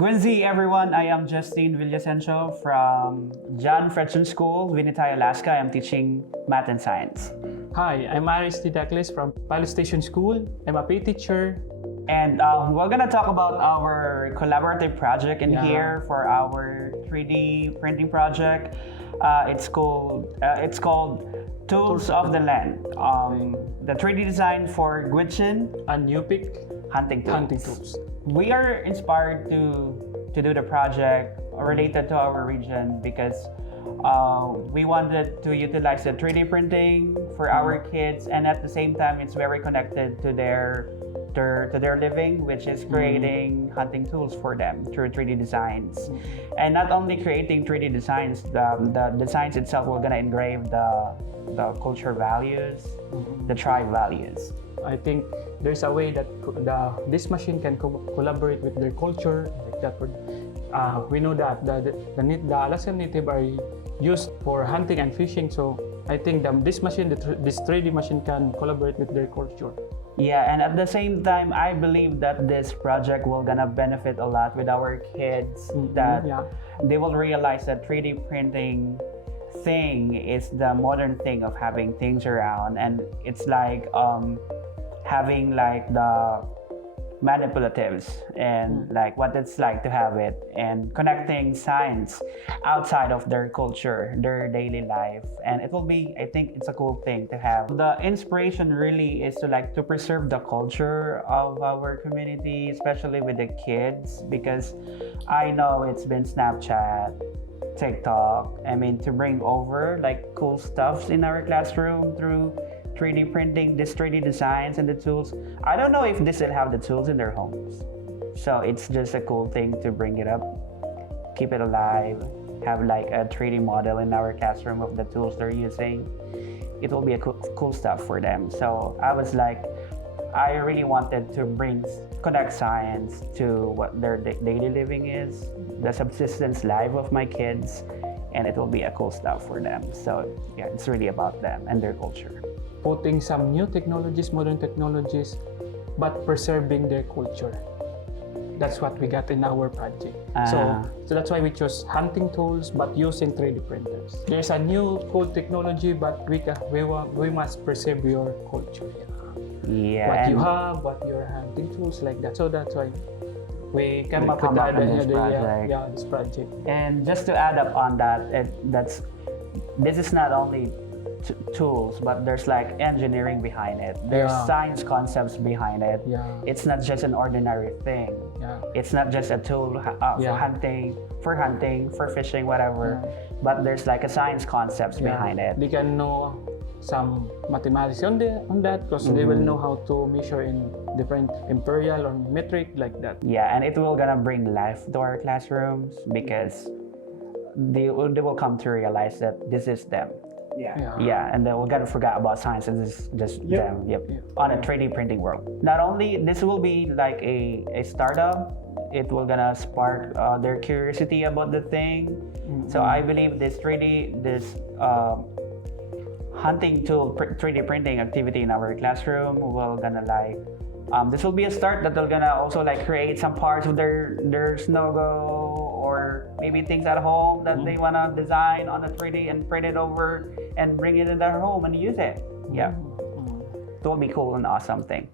Gwenzi, everyone. I am Justine Villasencio from John Fredson School, Winnetai, Alaska. I'm teaching math and science. Hi, I'm Aris Didacles from Pilot Station School. I'm a PE teacher. And we're gonna talk about our collaborative project in here for our 3D printing project. It's called Tools of the Land. The 3D design for Gwich'in And Yupik hunting tools. hunting tools. We are inspired to do the project related to our region because we wanted to utilize the 3D printing for our kids, and at the same time it's very connected to their living, which is creating hunting tools for them through 3D designs. And not only creating 3D designs, the designs itself will gonna engrave the culture values, the tribe values. I think there's a way that this machine can collaborate with their culture, like that. We know that the Alaskan Native are used for hunting and fishing, so I think this 3D machine can collaborate with their culture. Yeah, and at the same time, I believe that this project will gonna benefit a lot with our kids, that they will realize that 3D printing thing is the modern thing of having things around, and it's like having like the manipulatives and like what it's like to have it, and connecting science outside of their culture, their daily life. And it will be, I think it's a cool thing to have. The inspiration really is to preserve the culture of our community, especially with the kids, because I know it's been Snapchat, TikTok, to bring over like cool stuff in our classroom through 3D printing, this 3D designs and the tools. I don't know if this will have the tools in their homes. So it's just a cool thing to bring it up, keep it alive, have like a 3D model in our classroom of the tools they're using. It will be a cool stuff for them. So I was like, I really wanted to connect science to what their daily living is, the subsistence life of my kids, and it will be a cool stuff for them. So yeah, it's really about them and their culture. Putting some new technologies, modern technologies, but preserving their culture. That's what we got in our project. So that's why we chose hunting tools, but using 3D printers. There's a new cool technology, but we must preserve your culture. Yeah. What you have, what your hunting tools, like that. So that's why we came up with this project. And just to add up on that, this is not only tools, but there's like engineering behind it. There's science concepts behind it. It's not just an ordinary thing. It's not just a tool for hunting, for fishing, whatever. But there's like a science concepts behind it. They can know some mathematics on that, because they will know how to measure in different imperial or metric, like that. Yeah, and it will gonna bring life to our classrooms because they will come to realize that this is them. Yeah, and then we're gonna forget about science, and this is just them. On a 3D printing world. Not only this will be like a startup, it will gonna spark their curiosity about the thing. So I believe this hunting tool 3D printing activity in our classroom will gonna this will be a start that they're gonna also like create some parts of their Snogo, or maybe things at home that they wanna design on the 3D and print it over and bring it in their home and use it. Yeah, it will be cool and awesome thing.